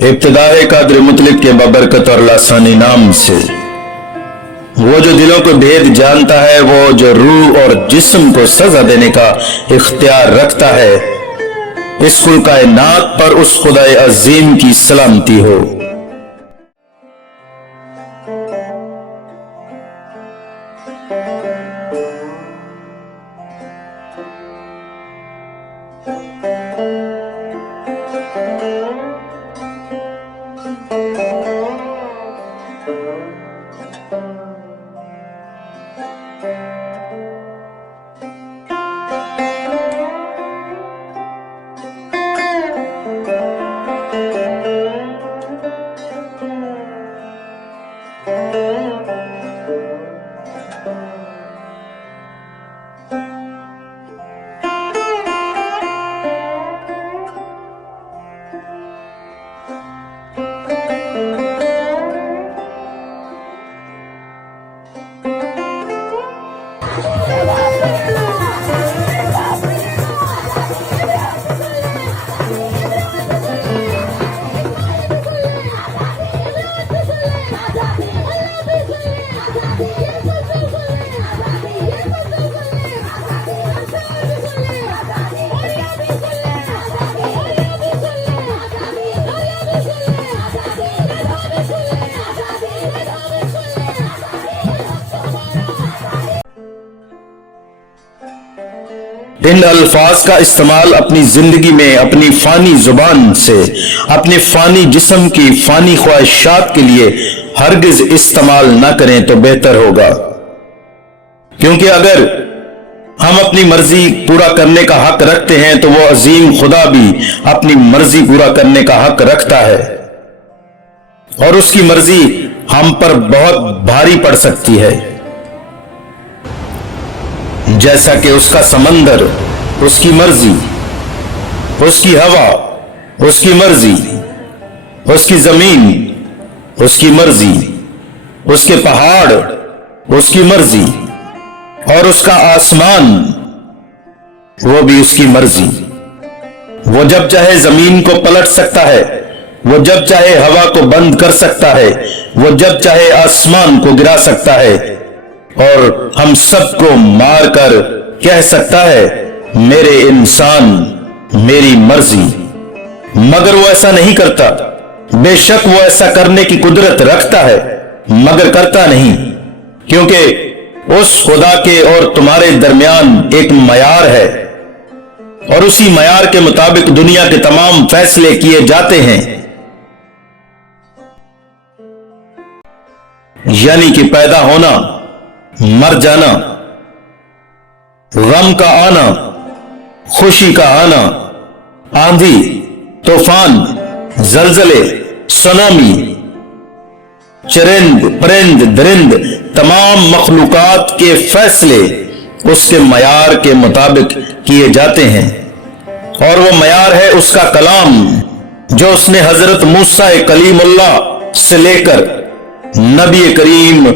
इब्तिदाए कादर मुतलिक के बबरकत और लासानी नाम से। वो जो दिलों को भेद जानता है, वो जो रूह और जिस्म को सजा देने का इख्तियार रखता है, इस कुल कायनात पर उस खुदाए अजीम की सलामती हो। इन अल्फाज का इस्तेमाल अपनी जिंदगी में अपनी फानी जुबान से अपने फानी जिस्म की फानी ख्वाहिशात के लिए हरगिज इस्तेमाल ना करें तो बेहतर होगा, क्योंकि अगर हम अपनी मर्जी पूरा करने का हक रखते हैं तो वो अजीम खुदा भी अपनी मर्जी पूरा करने का हक रखता है, और उसकी मर्जी हम पर बहुत भारी पड़ सकती है। जैसा कि उसका समंदर उसकी मर्जी, उसकी हवा उसकी मर्जी, उसकी जमीन उसकी मर्जी, उसके पहाड़ उसकी मर्जी, और उसका आसमान वो भी उसकी मर्जी। वो जब चाहे जमीन को पलट सकता है, वो जब चाहे हवा को बंद कर सकता है, वो जब चाहे आसमान को गिरा सकता है, और हम सबको मारकर कह सकता है मेरे इंसान मेरी मर्जी। मगर वो ऐसा नहीं करता। बेशक वो ऐसा करने की कुदरत रखता है, मगर करता नहीं, क्योंकि उस खुदा के और तुम्हारे दरमियान एक मयार है, और उसी मयार के मुताबिक दुनिया के तमाम फैसले किए जाते हैं। यानी कि पैदा होना, मर जाना, गम का आना, खुशी का आना, आंधी, तूफान, जलजले, सुनामी, चरिंद परिंद दरिंद, तमाम मखलूकात के फैसले उसके मयार के मुताबिक किए जाते हैं। और वो मयार है उसका कलाम, जो उसने हजरत मूसा कलीमुल्लाह से लेकर नबी करीम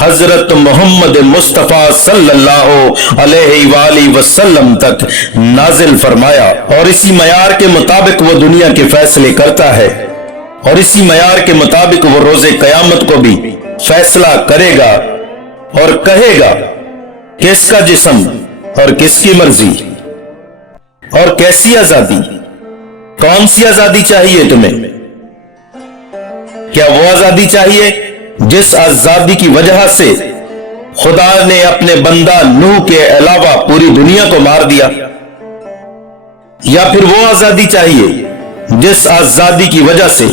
हजरत मोहम्मद मुस्तफा सल्लल्लाहु अलैहि वसल्लम तक नाजिल फरमाया। और इसी मयार के मुताबिक वो दुनिया के फैसले करता है, और इसी मयार के मुताबिक वो रोजे कयामत को भी फैसला करेगा और कहेगा किसका जिस्म और किसकी मर्जी और कैसी आजादी, कौन सी आजादी चाहिए तुम्हें। क्या वो आजादी चाहिए जिस आजादी की वजह से खुदा ने अपने बंदा नूह के अलावा पूरी दुनिया को मार दिया, या फिर वो आजादी चाहिए जिस आजादी की वजह से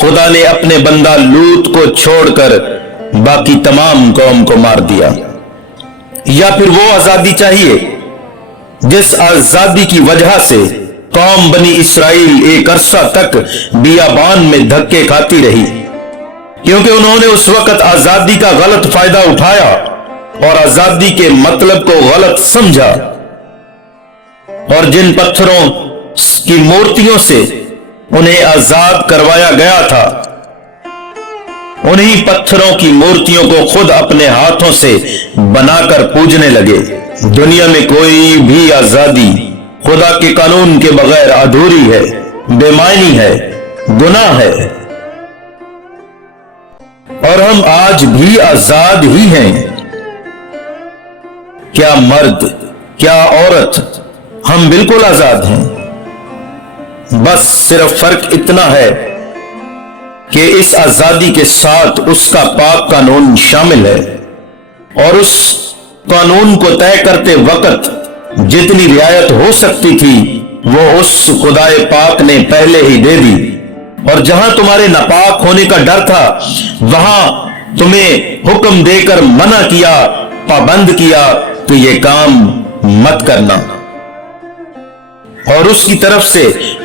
खुदा ने अपने बंदा लूत को छोड़कर बाकी तमाम कौम को मार दिया, या फिर वो आजादी चाहिए जिस आजादी की वजह से कौम बनी इसराइल एक अरसा तक बियाबान में धक्के खाती रही, क्योंकि उन्होंने उस वक्त आजादी का गलत फायदा उठाया और आजादी के मतलब को गलत समझा, और जिन पत्थरों की मूर्तियों से उन्हें आजाद करवाया गया था, उन्हीं पत्थरों की मूर्तियों को खुद अपने हाथों से बनाकर पूजने लगे। दुनिया में कोई भी आजादी खुदा के कानून के बगैर अधूरी है, बेमायनी है, गुनाह है, और हम आज भी आजाद ही हैं। क्या मर्द, क्या औरत, हम बिल्कुल आजाद हैं। बस सिर्फ फर्क इतना है कि इस आजादी के साथ उसका पाक कानून शामिल है, और उस कानून को तय करते वक्त जितनी रियायत हो सकती थी वो उस खुदाए पाक ने पहले ही दे दी। और जहां तुम्हारे नापाक होने का डर था वहां तुम्हें हुक्म देकर मना किया, पाबंद किया कि ये काम मत करना। और उसकी तरफ से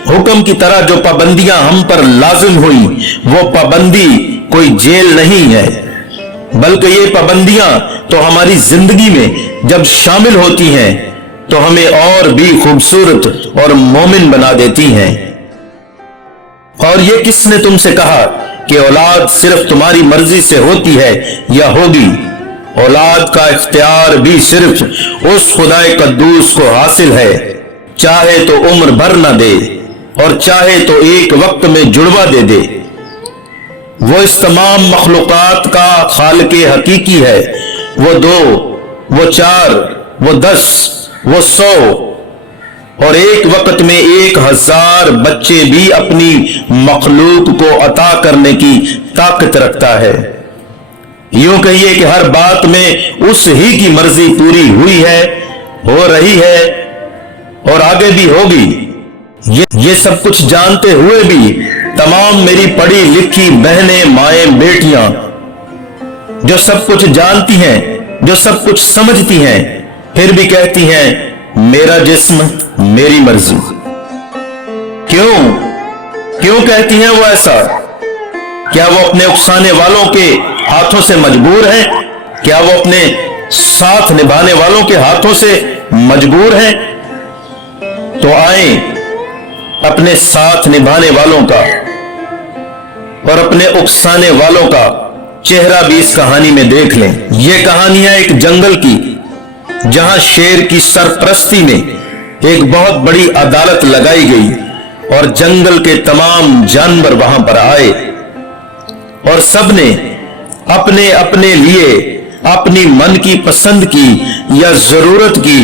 हुक्म की तरह जो पाबंदियां हम पर लाजिम हुई वो पाबंदी कोई जेल नहीं है, बल्कि ये पाबंदियां तो हमारी जिंदगी में जब शामिल होती हैं तो हमें और भी खूबसूरत और मोमिन बना देती हैं। और ये किसने तुमसे कहा कि औलाद सिर्फ तुम्हारी मर्जी से होती है या होगी? औलाद का इख्तियार भी सिर्फ उस खुदाए कद्दूस को हासिल है, चाहे तो उम्र भर न दे और चाहे तो एक वक्त में जुड़वा दे दे। वो इस तमाम मखलूकात का खालिक हकीकी है। वो 2, वो 4, वो 10, वो 100 और एक वक्त में 1000 बच्चे भी अपनी मखलूक को अता करने की ताकत रखता है। यूं कहिए कि हर बात में उस ही की मर्जी पूरी हुई है, हो रही है और आगे भी होगी। ये सब कुछ जानते हुए भी तमाम मेरी पढ़ी लिखी बहनें, माएं, बेटियां जो सब कुछ जानती हैं, जो सब कुछ समझती हैं, फिर भी कहती हैं मेरा जिस्म मेरी मर्जी। क्यों कहती हैं वो ऐसा? क्या वो अपने उकसाने वालों के हाथों से मजबूर हैं? क्या वो अपने साथ निभाने वालों के हाथों से मजबूर हैं? तो आए अपने साथ निभाने वालों का और अपने उकसाने वालों का चेहरा भी इस कहानी में देख लें। ये कहानी है एक जंगल की, जहां शेर की सरपरस्ती में एक बहुत बड़ी अदालत लगाई गई और जंगल के तमाम जानवर वहां पर आए और सबने अपने अपने लिए अपनी मन की पसंद की या जरूरत की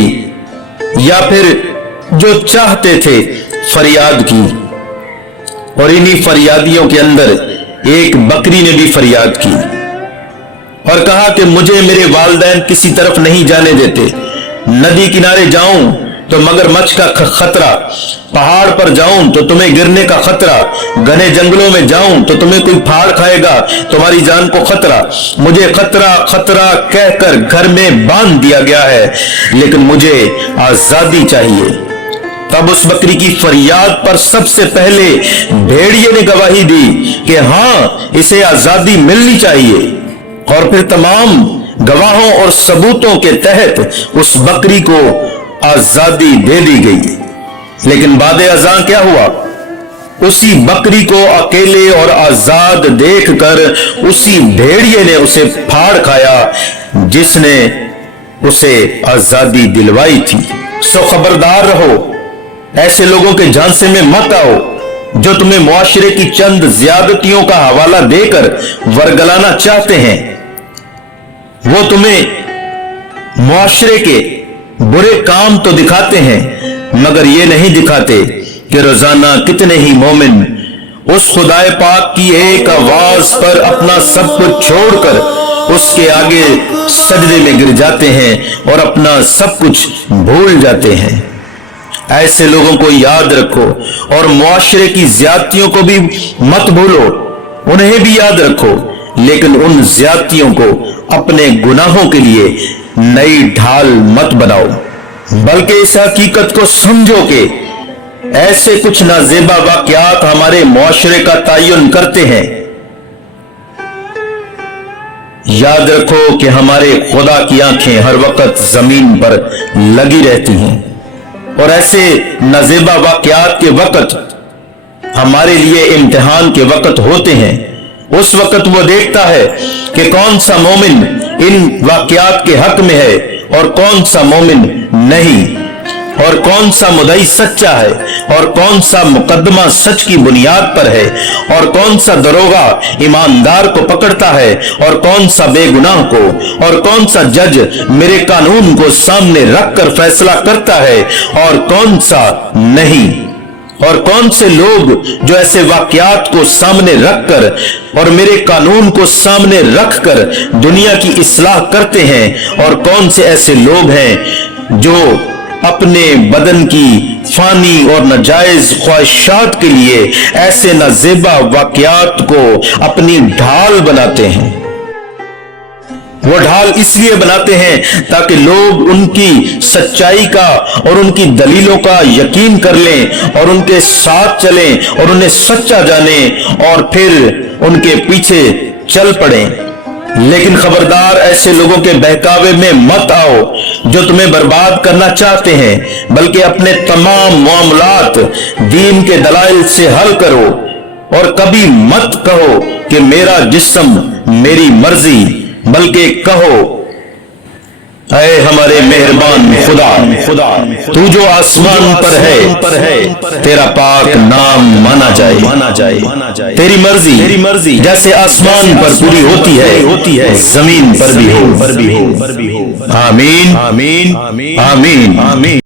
या फिर जो चाहते थे फरियाद की। और इन्हीं फरियादियों के अंदर एक बकरी ने भी फरियाद की और कहा कि मुझे मेरे वालिदैन किसी तरफ नहीं जाने देते। नदी किनारे जाऊं तो मगरमच्छ का खतरा, पहाड़ पर जाऊं तो तुम्हें गिरने का खतरा, घने जंगलों में जाऊं तो तुम्हें कोई फाड़ खाएगा, तुम्हारी जान को खतरा। मुझे खतरा खतरा कहकर घर में बांध दिया गया है, लेकिन मुझे आजादी चाहिए। तब उस बकरी की फरियाद पर सबसे पहले भेड़िए ने गवाही दी कि हां, इसे आजादी मिलनी चाहिए। और फिर तमाम गवाहों और सबूतों के तहत उस बकरी को आजादी दे दी गई। लेकिन बाद अज़ां क्या हुआ? उसी बकरी को अकेले और आजाद देखकर उसी भेड़िए ने उसे फाड़ खाया जिसने उसे आजादी दिलवाई थी। सो खबरदार रहो, ऐसे लोगों के झांसे में मत आओ जो तुम्हें मुआशरे की चंद ज्यादतियों का हवाला देकर वरगलाना चाहते हैं। वो तुम्हें मुआशरे के बुरे काम तो दिखाते हैं, मगर ये नहीं दिखाते कि रोजाना कितने ही मोमिन उस खुदाए पाक की एक आवाज पर अपना सब कुछ छोड़कर उसके आगे सजदे में गिर जाते हैं और अपना सब कुछ भूल जाते हैं। ऐसे लोगों को याद रखो और मुआशरे की ज्यादतियों को भी मत भूलो, उन्हें भी याद रखो, लेकिन उन ज्यादतियों को अपने गुनाहों के लिए नई ढाल मत बनाओ, बल्कि इस हकीकत को समझो कि ऐसे कुछ नाजेबा वाकयात हमारे मुआशरे का तयन करते हैं। याद रखो कि हमारे खुदा की आंखें हर वक्त जमीन पर लगी रहती हैं और ऐसे नाजेबा वाकयात के वक्त हमारे लिए इम्तिहान के वक्त होते हैं। उस वक्त वो देखता है कि कौन सा मोमिन इन वाकयात के हक में है और कौन सा मोमिन नहीं। اور کون سا مدعی سچا ہے اور کون سا مقدمہ سچ کی بنیاد پر ہے اور کون سا دروغہ ایماندار کو پکڑتا ہے اور کون سا بے گناہ کو اور کون سا جج میرے قانون کو سامنے رکھ کر فیصلہ کرتا ہے اور کون سا نہیں، اور کون سے لوگ جو ایسے واقعات کو سامنے رکھ کر اور میرے قانون کو سامنے رکھ کر دنیا کی اصلاح کرتے ہیں، اور کون سے ایسے لوگ ہیں جو اپنے بدن کی فانی اور ناجائز خواہشات کے لیے ایسے نازیبا واقعات کو اپنی ڈھال بناتے ہیں۔ وہ ڈھال اس لیے بناتے ہیں تاکہ لوگ ان کی سچائی کا اور ان کی دلیلوں کا یقین کر لیں اور ان کے ساتھ چلیں اور انہیں سچا جانیں اور پھر ان کے پیچھے چل پڑیں۔ لیکن خبردار، ایسے لوگوں کے بہکاوے میں مت آؤ جو تمہیں برباد کرنا چاہتے ہیں، بلکہ اپنے تمام معاملات دین کے دلائل سے حل کرو، اور کبھی مت کہو کہ میرا جسم میری مرضی، بلکہ کہو اے ہمارے مہربان خدا، تو جو آسمان پر ہے تیرا پاک نام مانا جائے، تیری مرضی جیسے آسمان پر پوری ہوتی ہے زمین پر بھی ہو۔ آمین آمین آمین آمین۔